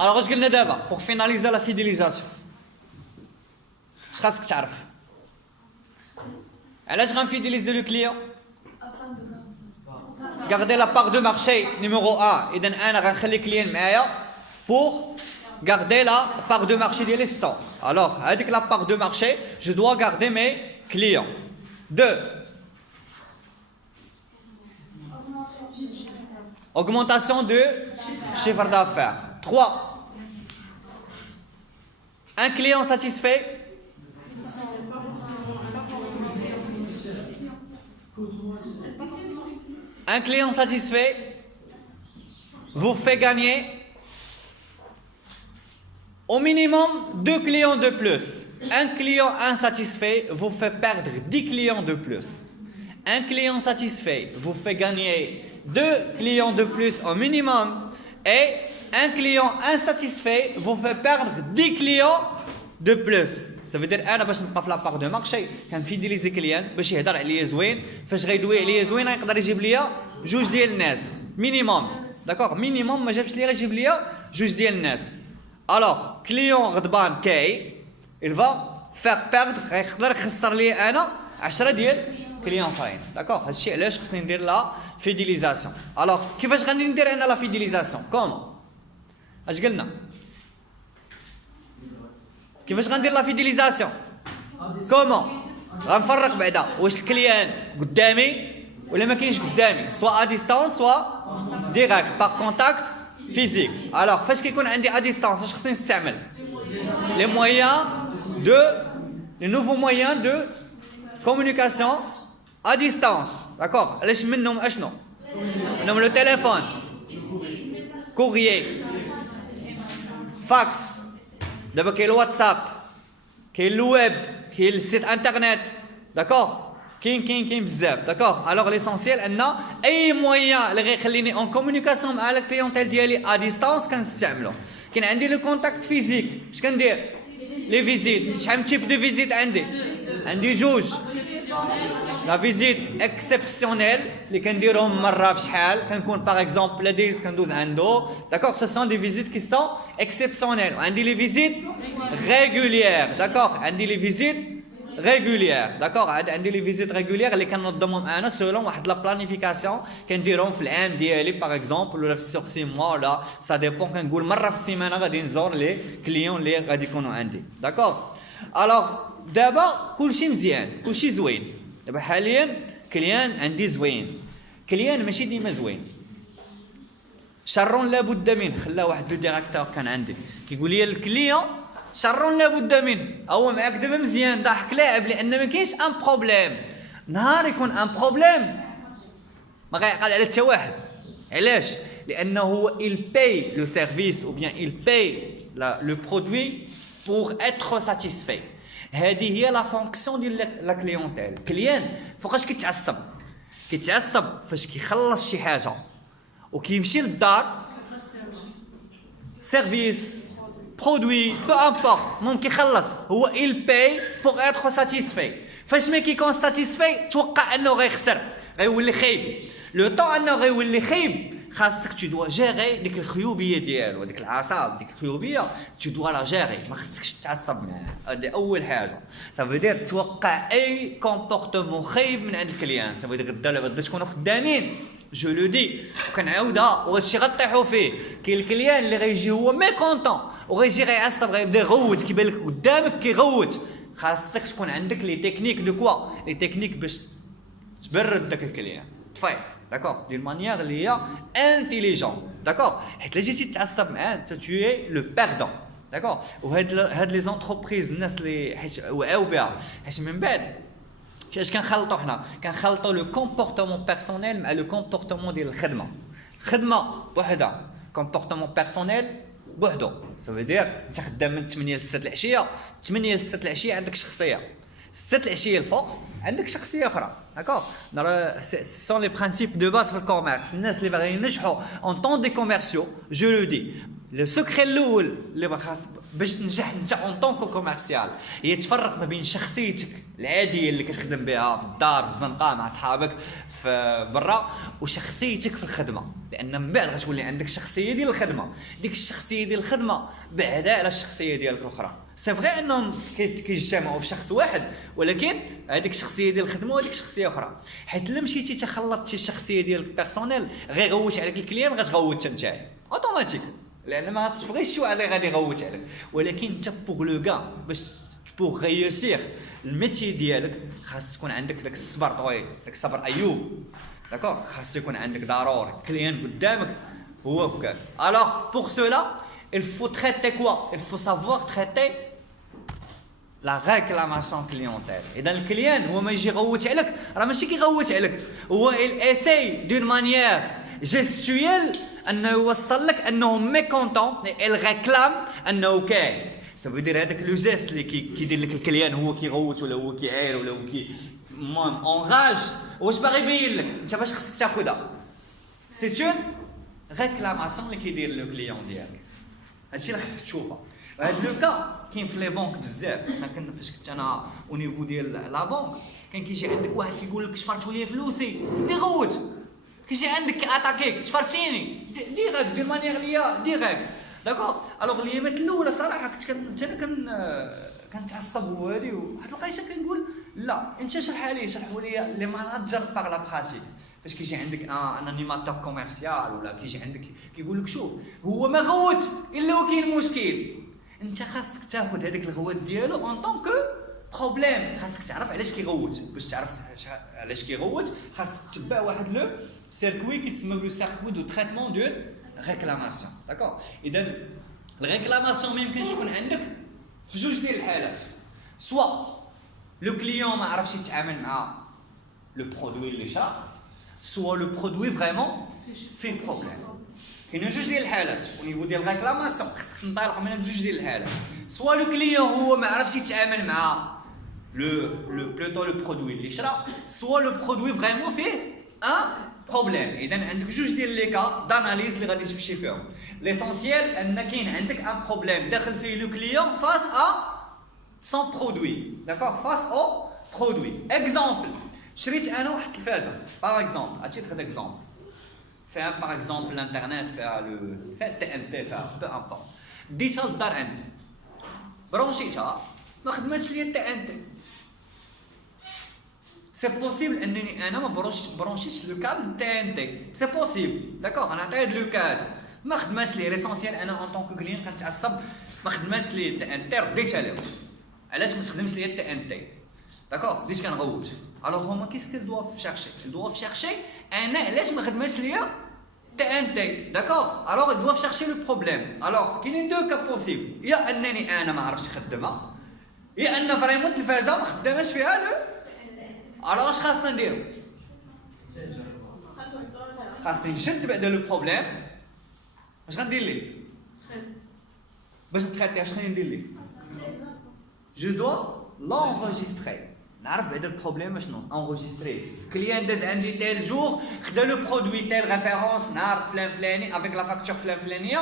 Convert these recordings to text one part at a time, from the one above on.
Alors, je vais d'abord pour finaliser la fidélisation. Je vais savoir. Alors, je vais fidéliser le client. Garder la part de marché numéro 1. Et donc, je vais laisser le client pour garder la part de marché de l'EFSA. Alors, avec la part de marché, je dois garder mes clients. 2. Augmentation de chiffre d'affaires. 3. Un client satisfait. Un client satisfait vous fait gagner au minimum 2 clients de plus. Un client insatisfait vous fait perdre 10 clients de plus. Un client satisfait vous fait gagner 2 clients de plus au minimum. Et un client insatisfait vous fait perdre 10 clients de plus. Ça veut dire انا باش نبقى في لابار دو مارشي كنفيديليزي كليان باش يهضر عليا زوين فاش غيدوي عليا زوين يقدر يجيب ليا جوج ديال الناس مينيموم داكوغ مينيموم ما جابش ليا غيجيب ليا جوج ديال الناس الوغ كليون غضبان كاي il va faire perdre يقدر يخسر ليا انا 10 ديال كليون اخرين داكوغ هادشي علاش خصني ندير لا فيديليزاسيون الوغ كيفاش غادي ندير انا لا فيديليزاسيون كومون اش قلنا كيفاش غندير لا فيديليزاسيون كومون غنفرق بعدا واش الكليان قدامي ولا ما كاينش قدامي سوا ا ديستانس سوا ديريكت باغ كونتاكت فيزيك الوغ فاش كيكون عندي ا ديستانس اش خصني نستعمل لي مويان دو لي نوفو مويان دو كومونيكاسيون ا ديستانس داكوغ علاش منهم اشنو منهم لو تيليفون كوريي فاكس دابا كاين الواتساب كاين الويب كاين السيت انترنت داكوغ كاين بزاف داكوغ الوغ ليسونسيال ان اي مويان اللي غيخليني اون كومونيكاسيون مع الكليونتيل ديالي ا ديستانس كنستعملو كاين عندي لو كونتاكت فيزيك اش كندير لي فيزيت شحال من تيب دو فيزيت عندي جوج لا فيزيت اكسبسيونيل اللي كنديرهم مره في شحال كنكون باغ اكزومبل لديز كندوز عنده داكوغ سو سون دي فيزيت كي سون اكسبسيونيل وعندي لي فيزيت ريغوليير داكوغ عندي لي فيزيت ريغوليير داكوغ عندي لي فيزيت ريغوليير اللي كننظمهم انا سولون واحد لا بلانيفيكاسيون كنديرهم في العام ديالي باغ اكزومبل ولا في سور 6 موا ولا سا ديبون كنقول مره في السيمانه غادي نزور لي كليون اللي غادي يكونوا عندي داكوغ الوغ دابا كلشي مزيان كلشي زوين دابا حاليا كليان عندي زوين كليان ماشي ديما زوين شر لابد منه خلا واحد لو ديريكتور كان عندي كيقول لي الكليون شر لابد منه هو معاك دابا مزيان ضاحك لاعب لان ما كاينش ان بروبليم نهار يكون ان بروبليم ما غيعقل على حتى واحد علاش لانه هو il paye le service ou bien il paye le produit pour être satisfait هذه هي لا فونكسيون ديال لا كليونتيل كليان فوقاش كيتعصب فاش كيخلص شي حاجه وكيمشي للدار سيرفيس برودوي بو امبورط ممكن يخلص هو il paye pour être satisfait فاش ما كيكون ساتيسفاي توقع انه غيخسر غيولي خايب لو طون انه غيولي خايب خاصك تو دوا جيري ديك الخيوبيه ديالو ديك الاعصاب ديك الخيوبيه تو دوا لا جيري ما خصكش تعصب معاه هذه اول حاجه صافي دير توقع اي كومبورتمون خايب من عند الكليان صافي دير غدا ولا غدا تكونوا خدامين جو لو دي وكنعاودها وهادشي غطيحوا فيه كاين الكليان اللي غيجي هو مي كونطون وغيجي غيعصب غيبدا يغوت كيبان لك قدامك كيغوت خاصك تكون عندك لي تكنيك دو كوا لي تكنيك باش تبرد داك الكليان طفيه داكوغ ديال مانيير اللي هي انتيليجون داكوغ حيت الا جيتي تعصب معاه انت تو اي لو بيردون داكوغ وهاد لي زونتربريز الناس اللي حيت وعاو بها حيت من بعد كيفاش كنخلطوا حنا كنخلطوا لو كومبورتمون بيرسونيل مع لو كومبورتمون ديال الخدمه بوحدها كومبورتمون بيرسونيل بوحدو سافو دير انت خدام من 8 ل 6 العشيه 8 ل 6 العشيه عندك شخصيه 6 العشيه الفوق عندك شخصيه اخرى داكوغ سون لي برينسيپ دو باز في الكوميرس الناس اللي باغيين ينجحوا اون طون دي كوميرسيو جو لو دي لو سكري الاول اللي خاص باش تنجح انت اون طونكو كوميرسيال هي تفرق ما بين شخصيتك العاديه اللي كتخدم بها في الدار في الزنقه مع صحابك في برا وشخصيتك في الخدمه، لان من بعد غتولي عندك شخصيه ديال الخدمه. ديك الشخصيه ديال الخدمه بعدا على الشخصيه ديالك الاخرى. سي فغي انهم كيجتمعوا في شخص واحد، ولكن هذيك الشخصيه ديال الخدمه وهذيك شخصيه اخرى. حيت الا مشيتي تخلطتي الشخصيه ديالك بيرسونيل غير غوت عليك الكليان غتغوت انت اوتوماتيك، لان ما غاتبغيش شي واحد غادي يغوت عليك. ولكن انت بوغ لو كاع باش بوغ ريوسير الميتي ديالك خاص تكون عندك داك الصبر طويل، داك الصبر ايوب، داكور. خاص يكون عندك ضروري كليان قدامك هو وكاك. الوغ بوغ سولا il faut traiter quoi? Il faut savoir traiter la réclamation clientèle. اذا الكليان هو ما يجي يغوت عليك راه ماشي كيغوت عليك، هو il essaye d'une manière gestuelle انه يوصل لك انه ميكونتون il réclame انه كاين. سافودير هذاك لو جيست اللي كيدير لك الكليان هو كيغوت ولا هو كيعاير ولا هو كي المهم اونراج واش باغي يبين لك انت باش خصك تاخذها. سي اون ريكلاماسيون اللي كيدير لو كليون ديالك، هادشي اللي خصك تشوفها. هاد لو كا كاين في لي بونك بزاف. حنا كنا فاش كنت انا او نيفو ديال لا بونك كان كيجي عندك واحد كيقول لك شفرتوا لي فلوسي تيغوت، كيجي عندك كياتاكيك شفرتيني ديريكت دير مانيير ليا ديريكت، داكور. الوغ اليامات الاولى صراحه كنت انا كنتعصب وهادي واحد الوقيته كنقول لا انت شرح شرحوا لي لي ماناجر باغ لا براتيك. فاش كيجي عندك ان انيماتور كوميرسيال ولا كيجي عندك كيقول لك شوف هو ما غوت الا وكاين مشكل، انت خاصك تاخذ هذاك الغوات ديالو اون طون كو بروبليم. خاصك تعرف علاش كيغوت، باش تعرف علاش كيغوت خاصك تتبع واحد لو سيركوي كيتسمى لو سيركوي دو تريتمون دو ريكلاماسيون، داكور. اذا الريكلاماسيون ما يمكنش تكون عندك في جوج ديال الحالات، سوا لو كليون ما عرفش يتعامل مع لو برودوي اللي شرا، سوا لو برودوي فريمون فيه بروبليم. كاينين جوج ديال الحالات او نيفو ديال الريكلاماسيون، خصك تنطلق من هاد جوج ديال الحالات. سوا لو كليون هو ما عرفش يتعامل مع لو بلوتو لو برودوي اللي شرا، سوا لو برودوي فريمون فيه ان بروبليم. اذا عندك جوج ديال لي كا داناليز اللي غادي تمشي فيهم. ليسونسيال ان كاين عندك ان بروبليم داخل فيه لو كليون فاس ا سون برودوي، داكور، فاس او برودوي. اكزومبل، شريت انا واحد التلفازه باغ اكزومبل، اتيتر ديكزومبل، فيها باغ اكزومبل الانترنت، فيها تي ان تي، فيها بو امبور، ديتها للدار عندي برونشيتها ما خدماتش ليا تي ان تي. سي بوسيبل انني انا ما برونشيتش لو كابل تي ان تي، سي بوسيبل، داكور. انا عطيت لو كاد ما خدماتش ليه. ليسونسيال انا اون طونك كليون كنتعصب ما خدماتش ليه تي ان تي، رديتها ليه. علاش ما تخدمش ليا تي ان تي، داكور؟ بديت كنغوت. الوغ هما كيس كيل دوا فشارشي انا علاش ما خدماتش ليا تي ان تي، داكور؟ الوغ دوا فشارشي لو بروبليم. الوغ كاينين دو كا بوسيبل، يا انني انا ما عرفتش نخدمها، يا ان فريمون التلفازه ما خداماش فيها لو. الوغ اش خاصنا نديرو؟ خاصني نشد بعدا لو بروبليم. اش غندير ليه؟ باش نتريتي اش خليني ندير ليه؟ جو دوا لونغوجيستري. نعرف بعدا البروبليم شنو انغوجيستري. كليان داز عندي تال جور خدا لو برودوي تال ريفيرونس نهار فلان فلاني افيك لا فاكتور فلان فلانيه،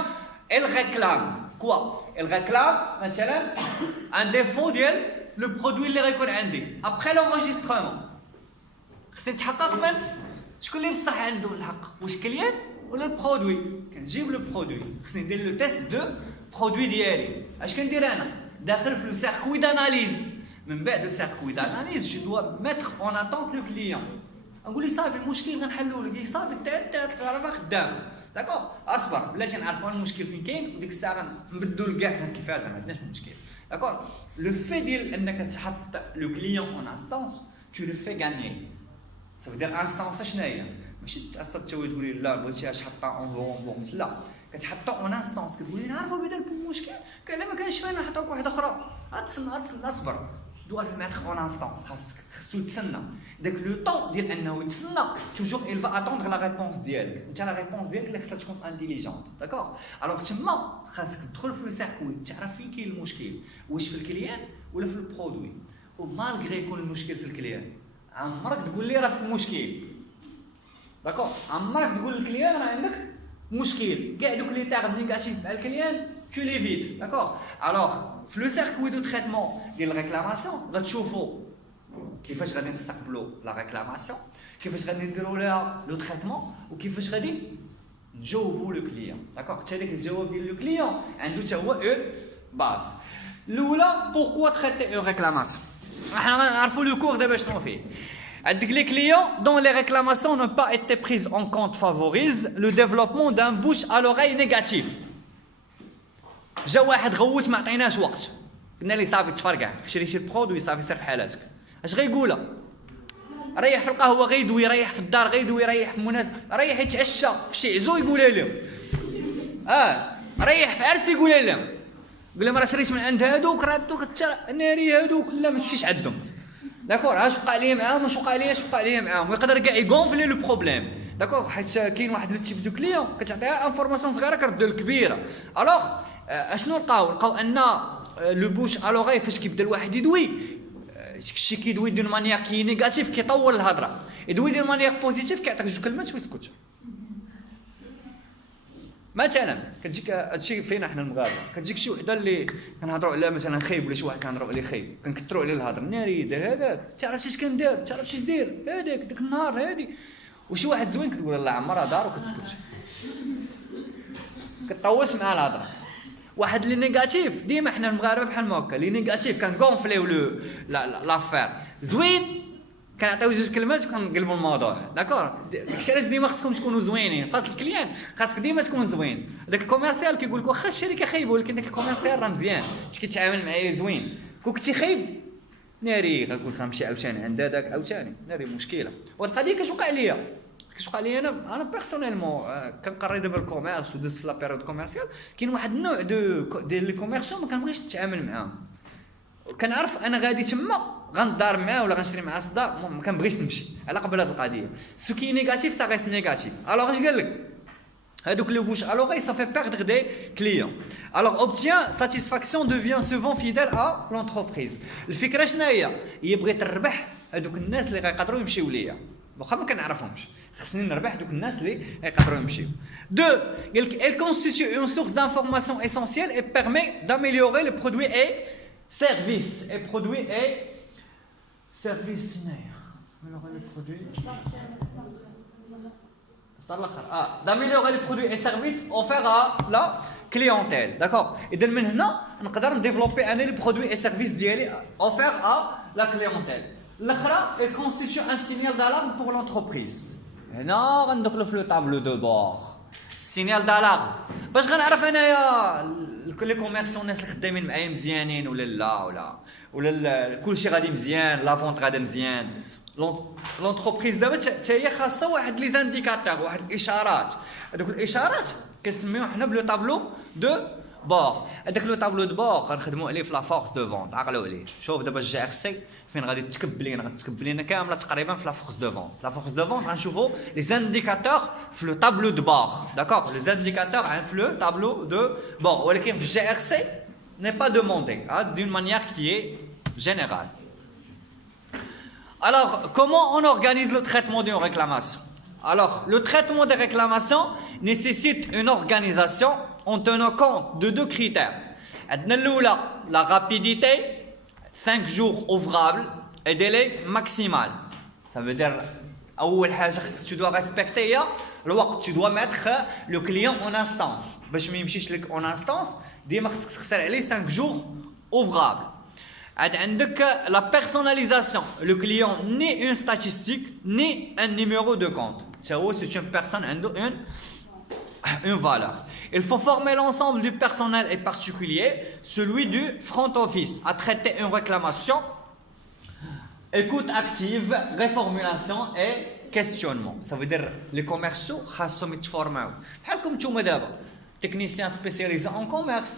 ال ريكلام كوا؟ ال ريكلام مثلا ان ديفو ديال لو برودوي اللي غيكون عندي. ابخي لونغوجيسترمون خصني نتحقق من شكون اللي بصح عنده الحق، واش كليان ولا البرودوي. كنجيب لو برودوي، خصني ندير لو تيست دو برودوي ديالي. اش كندير انا؟ داخل في لو سيركوي داناليز. من بعد لو سيركوي داناليز جو دوا ميتر اون اتونت لو كليون. نقول ليه صافي المشكل غنحلو لك، صافي انت راه خدام، داكور، اصبر بلاتي نعرفوا المشكل فين كاين، وديك الساعه نبدلوا لكاع حنا التلفازه ما عندناش مشكل، داكور. لو في ديال انك تحط لو كليون اون انستونس تو لو في غاني. Ça veut dire انستونس شنو هي؟ ماشي تاثر انت تقول لي لا بغيتيها تحطها اون بونس، لا، كتحطها اون انستونس كتقول لي نعرفوا بدا المشكل، كان لا ما كانش فينا نحطوك واحده اخرى، غتسنى اصبر، دوا ميتر اون انستونس، خاصو يتسنى داك لو طون ديال انه يتسنى. توجور il va attendre la réponse ديالك، انت لا ريبونس ديالك اللي خاصها تكون انتيليجونت، داكور. الوغ تما خاصك تدخل في السيركوي تعرف فين كاين المشكل، واش في الكليان ولا في البرودوي. ومالغري يكون المشكل في الكليان عمرك تقول لي راه فيك مشكل، داكور، عمرك تقول للكليان راه عندك مشكل. كاع دوك لي تاع غادي كاع تيتبع الكليان tu les vides. D'accord? Alors, le circuit de traitement de la réclamation, vous allez voir كيفاش غادي نستقبلوا la réclamation, كيفاش غادي نديروا لها le traitement وكيفاش غادي نجاوبوا le client. D'accord? حتى داك الجواب ديال le client عنده حتى هو une base. الاولى pourquoi traiter une réclamation. احنا غنعرفوا le cours دابا شنو فيه. Les clients dont les réclamations n'ont pas été prises en compte favorisent le développement d'un bouche à l'oreille négatif. جا واحد غوت ما عطيناش وقت قلنا ليه صافي تفرقع شري شي برودوي صافي سير في حالاتك اش غيقولها ريح في القهوه غيدوي ريح في الدار غيدوي ريح في مناسبه ريح يتعشى في شي عزو يقولها لهم ريح في عرس يقولها لهم قول لهم راه شريت من عند هادوك راه هادوك الناري هادوك لا ما تمشيش عندهم داكور اش وقع لي معاهم واش وقع لي اش وقع لي معاهم ويقدر كاع يغونفلي لو بروبليم داكور حيت كاين واحد لو تيب دو كليون كتعطيها انفورماسيون صغيره كرد الكبيره الوغ اشنو لقاو ان لو بوش الوغي فاش كيبدا الواحد يدوي شي كيدوي دون مانيير كي نيجاتيف كيطول الهضره يدوي دون مانيير بوزيتيف كيعطيك جوج كلمات ويسكت مثلا كتجيك هادشي فينا حنا المغاربه كتجيك شي وحده اللي كنهضروا عليها مثلا خايب ولا شي واحد كنهضروا عليه خايب كنكثروا عليه الهضره ناري هذاك تعرف اش كندير تعرف اش دير هذاك داك النهار هادي وشي واحد زوين كتقول الله عمرها دار وكتسكت كطولش مع الهضره واحد لي نيجاتيف ديما حنا المغاربه بحال هكا لي نيجاتيف كنغونفليو لافير زوين كنعطيو جوج كلمات وكنقلبوا الموضوع داكور داكشي علاش ديما خصكم تكونوا زوينين خاص الكليان خاصك ديما تكون زوين داك الكوميرسيال كيقول لك واخا الشركه خايبه ولكن داك الكوميرسيال راه مزيان باش كيتعامل معايا زوين كون كنتي خايب ناري غنقول لك غنمشي عاوتاني عند هذاك عاوتاني ناري مشكله وهاد القضيه كتوقع ليا انا بيرسونيلمون كنقري دابا الكوميرس ودز في لا بيريود كوميرسيال كاين واحد النوع ديال لي كوميرسيون ما كنبغيش نتعامل معاهم كنعرف انا غادي تما غنضارب معاه ولا غنشري معاه صداع ما كنبغيش نمشي على قبل هذه القضيه سو كي نيجاتيف سا ريست نيجاتيف الوغ اش قال لك هذوك لو بوش الوغ سا في بيردre دي كليون الوغ اوبتيان ساتيسفاكسيون ديفيان سوفون فيديل ا لونتربريز الفكره شناهي هي بغيت نربح هذوك الناس اللي غيقدروا يمشيو ليا واخا ما كنعرفهمش خصني نربح دوك الناس اللي غيقدروا يمشيو دو قال لك elle constitue une source d'information essentielle et permet d'améliorer les produits et services et produits et services améliorer les produits d'améliorer les produits et services offerts à la clientèle d'accord اذا من هنا نقدر نديفلوبي انا لي برودوي اي سيرفيس ديالي اوفير ا لا كليونتيل الاخرى elle constitue un signal d'alarme pour l'entreprise هنا غندخلوا في لو طابلو دو بور سينيال دالارم باش غنعرف انايا لي كوميرسيون الناس اللي خدامين معايا مزيانين ولا لا ولا كلشي غادي مزيان لا فونت غادا مزيان لونتربريز دابا حتى هي خاصه واحد لي زانديكاتور واحد الاشارات هذوك الاشارات كنسميو حنا بلو طابلو دو بور هذاك لو طابلو دو بور غنخدموا عليه في لا فورس دو فونت عقلوا عليه شوف دابا الجي ار سي فين غادي تكب لينا كامله تقريبا في لا فورس دو فونت لا فورس دو فونت غنشوفوا لي زانديكاتور في لو طابلو دو بور داكور لي زانديكاتور في لو طابلو دو بور ولكن في الجي ار سي n'est pas demandé d'une manière qui est générale. Alors, comment on organise le traitement d'une réclamation? Alors, le traitement des réclamations nécessite une organisation en tenant compte de deux critères. La rapidité, 5 jours ouvrables et délai maximal. Ça veut dire, tu dois respecter le وقت, tu dois mettre le client en instance. باش ما يمشيش لك en instance, ديما خصك تخسر عليه 5 jours ouvrables. عندك la personnalisation. Le client ni une statistique ni un numéro de compte. C'est une personne عنده une valeur. Il faut former l'ensemble du personnel et particulier, celui du front office, à traiter une réclamation, écoute active, réformulation et questionnement. Ça veut dire les commerciaux خاصهم يتفورماو. بحالكم نتوما دابا technicien spécialisé en commerce.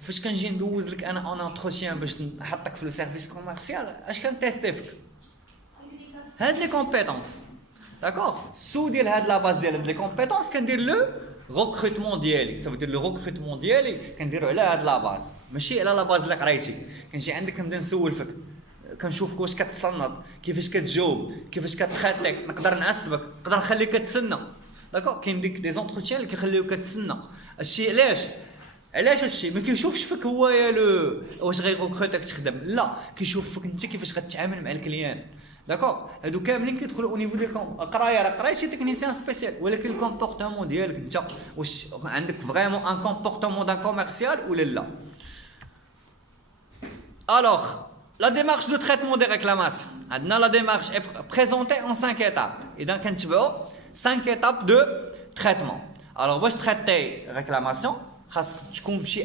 فاش كنجي ندوز لك انا اون انتروتيان باش نحطك في لو سيرفيس كوميرسيال اش كنتيستي فيك هاد لي كومبيتونس داكور سو ديال هاد لا باز ديال لي كومبيتونس كندير لو ريكروتمون ديالي سا دير لو ريكروتمون ديالي كنديرو على هاد لا باز ماشي على لا باز اللي قريتي كنجي عندك كنبدا نسول فيك كنشوفك واش كتصنت كيفاش كتجاوب كيفاش كتخاطلك نقدر نعسبك نقدر نخليك كتسنى داكور كاين ديك دي زونتروتيان اللي كيخليوك كتسنى هادشي علاش علاش هادشي ما كيشوفش فيك هو يا لو واش غيغوكروتك تخدم، لا كيشوف فيك انت كيفاش غتعامل مع الكليان. داكور هادو كاملين كيدخلوا او نيفو ديال قرايه، راه قرايه شي تكنيسيان سبيسيال، ولكن الكومبورتمون ديالك انت واش عندك فريمون ان كومبورتمون دان كوميرسيال ولا لا. الوغ لا ديمارش دو تريتمون دي ريكلاماسيون، عندنا لا ديمارش اي بريزونتي ان 5 ايتاب، اذا كنتبعوا 5 ايتاب دو تريتمون. الوغ باش تريتي ريكلاماسيون خاصك تكون بشي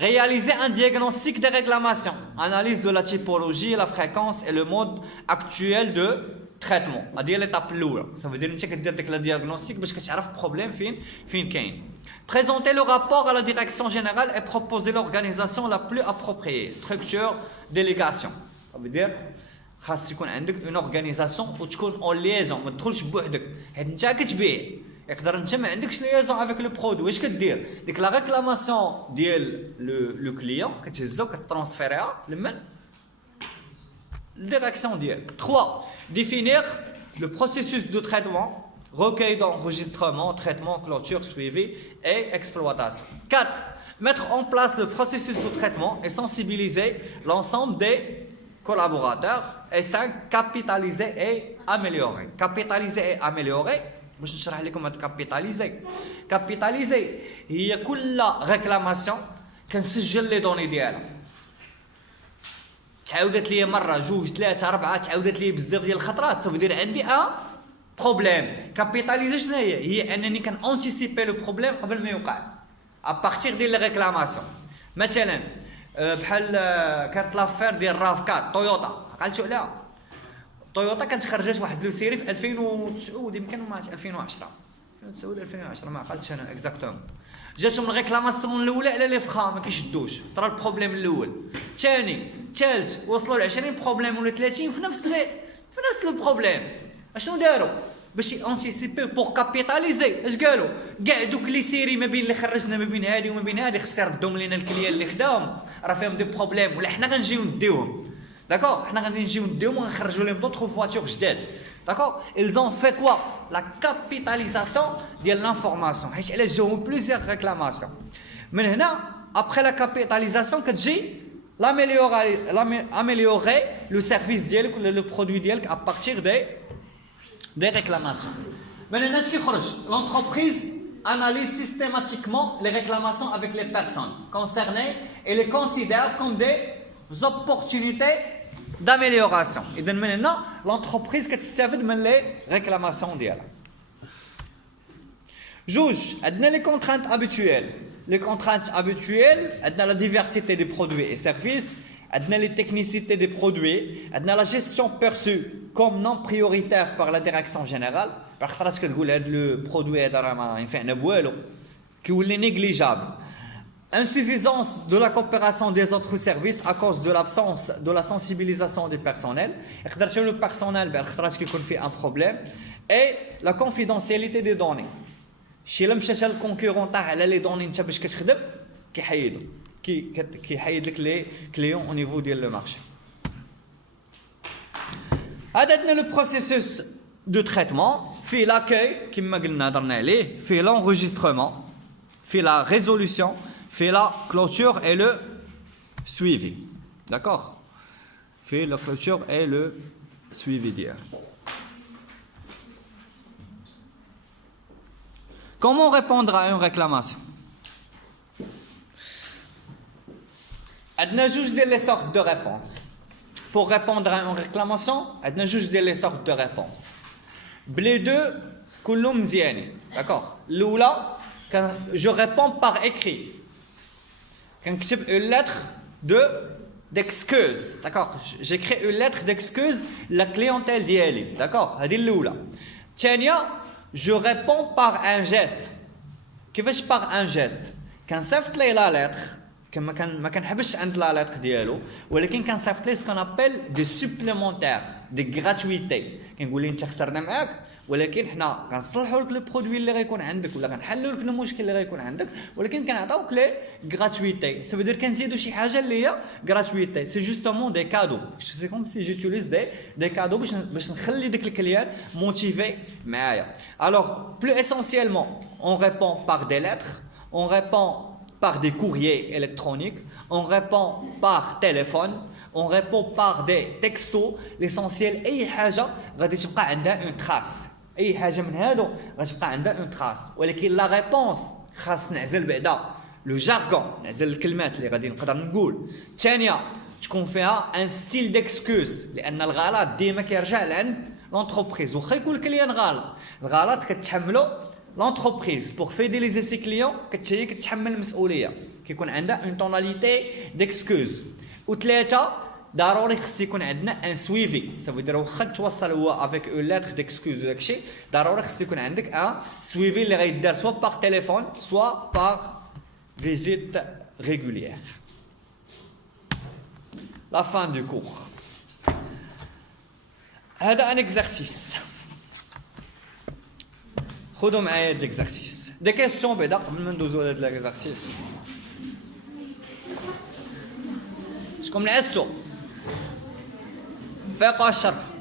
réaliser un diagnostic de réclamation, analyse de la typologie, la fréquence et le mode actuel de traitement. هذه l'étape الاولى. Ça veut dire انت كدير داك لا diagnostic باش كتعرف البروبليم فين كاين. Présenter le rapport à la direction générale et proposer l'organisation la plus appropriée. Structure, délégation. Ça veut dire خاص يكون عندك une organisation وتكون en liaison، ما تدخلش بوحدك، حيت انت كتبيع. يقدر انت ما عندكش ليزون افيك لو برودوي، واش كدير؟ ديك لا ريكلاماسيون ديال لو كليون كتهزو كترونسفيريها لمن؟ الديريكسيون ديالك. 3 définir le processus de traitement, recueil d'enregistrement, traitement, clôture, suivi et exploitation. 4 mettre en place le processus de traitement et sensibiliser l'ensemble des collaborateurs. Et 5 capitaliser et améliorer. Capitaliser et améliorer باش نشرح لكم هاد كابيتاليزي هي كل ريكلاماسيون كنسجل لي دوني ديالها، تعاودت لي مره جوج ثلاثه اربعه، تعاودت لي بزاف ديال الخطرات، سوف دير عندي بروبليم. كابيتاليزي شنو هي انني كان انتيسيبي لو بروبليم قبل ما يوقع ابارتيغ ديال لي ريكلاماسيون. مثلا بحال كانت لافير ديال راف 4 تويوتا، عقلتوا عليها؟ تويوتا كانت خرجت واحد لو سيري في 2009 يمكن ما 2010 2010 ما عقلتش انا اكزاكتومون. جاتهم الريكلاماسيون الاولى على لي فخا ما كيشدوش، طرا البروبليم الاول، الثاني الثالث وصلوا ل 20 بروبليم ولا 30 في نفس لو بروبليم. اشنو داروا باش انتيسيبي بور كابيتاليزي؟ اش قالوا؟ كاع دوك لي سيري ما بين اللي خرجنا ما بين هذه وما بين هذه خص يردهم لينا الكليان اللي خداهم، راه فيهم دي بروبليم ولا حنا غنجيو نديوهم. D'accord, حنا غادي نجيو نديهم ونخرجوا لهم d'autres voitures جداد. D'accord, ils ont fait quoi? La capitalisation ديال l'information. حيت علاش جاوهم plusieurs réclamations. من هنا après la capitalisation كتجي améliorer le service ديالك ولا le produit ديالك à partir des réclamations. من هنا اش كيخرج؟ L'entreprise analyse systématiquement les réclamations avec les personnes concernées et les considère comme des opportunités d'amélioration. إذا من هنا l'entreprise كتستافد من لي ريكلاماسيون ديالها. جوج عندنا لي كونترانت habituelles. Les contraintes habituelles عندنا la diversité des produits et services، عندنا les technicités des produits، عندنا la gestion perçue comme non prioritaire par la direction générale. خاطرش كتقول هذا لو برودوي هذا راه ما ينفعنا بوالو كيولي نيغليجابل. Insuffisance de la coopération des autres services à cause de l'absence de la sensibilisation du personnel. يقدر شنو لو بيرسونيل بالخطرات كيكون فيه ان بروبليم. Et la confidentialité des données. شي لما مشات الكونكورون تاع على لي دوني انت باش كتخدم كيحيدو كيحيد لك لي كليون او نيفو ديال لو مارشي. هذا عندنا لو بروسيسوس دو تريتمون في لاكاي كما قلنا هضرنا عليه، في لونجسترمون، في لا ريزولوسيون، في la clôture et le suivi. D'accord? Fait la clôture et le suivi d'hier. Comment répondre à une réclamation? عندنا جوج ديال les sortes de réponses. Pour répondre à une réclamation, عندنا جوج ديال les sortes de réponses. بلي دو كلهم مزيانين. D'accord? الأولى je réponds par écrit. كنكتب une lettre d'excuse. D'accord, j'écris une lettre d'excuse la clientèle ديالي. D'accord, هذه الاولى. الثانيه je réponds par un geste. كيفاش par un geste؟ كنصيفط ليه لا لتر، ما كنحبش عند لا لتر ديالو، ولكن كنصيفط ليه سكون ابل دي سوبليمونتير دي غراتويتي. كنقول ليه انت خسرنا معاك ولكن حنا غنصلحوا لك لو برودوي اللي غيكون عندك ولا غنحلوا لك المشكل اللي غيكون عندك، ولكن كنعطيوك لي غراتويتي. سا فودير كنزيدوا شي حاجه اللي هي غراتويتي. سي جوستومون دي كادو، سي كوم سي جوتيليز دي كادو باش نخلي داك الكليان موتيفي معايا. الوغ بلو اسونسيالمون اون ريبون بار دي لتر، اون ريبون par des courriers électroniques, on répond par téléphone, on répond par des textos. L'essentiel أي حاجة غادي تبقى عندها une trace. أي حاجة من هادو غتبقى عندها une trace. ولكن la réponse خاص نعزل بعدا لو جارغون، نعزل الكلمات اللي غادي نقدر نقول. الثانية تكون فيها ان ستيل ديكسكوز، لأن الغلط ديما كيرجع لعند لونتربريز. واخا يكون الكليان غلط، الغلط كتحملو لونتربريز بور فيديليزي سي كليون، هي كتحمل المسؤولية، كيكون عندها اون توناليتي ديكسكوز. وثلاثة ضروري خص يكون عندنا ان سويفي، سافو دير واخا توصل هو افيك اون لاتر ديكسكوز وداكشي، ضروري خص يكون عندك ان سويفي اللي غيدار سوا باغ تيليفون سوا باغ فيزيت ريغوليير. La fin du cours. هذا un exercice. خذوا معايا l'exercice. Des questions بعدا قبل ما ندوزو لهذا l'exercice. شكون نعسو؟ فيقوا الشرف.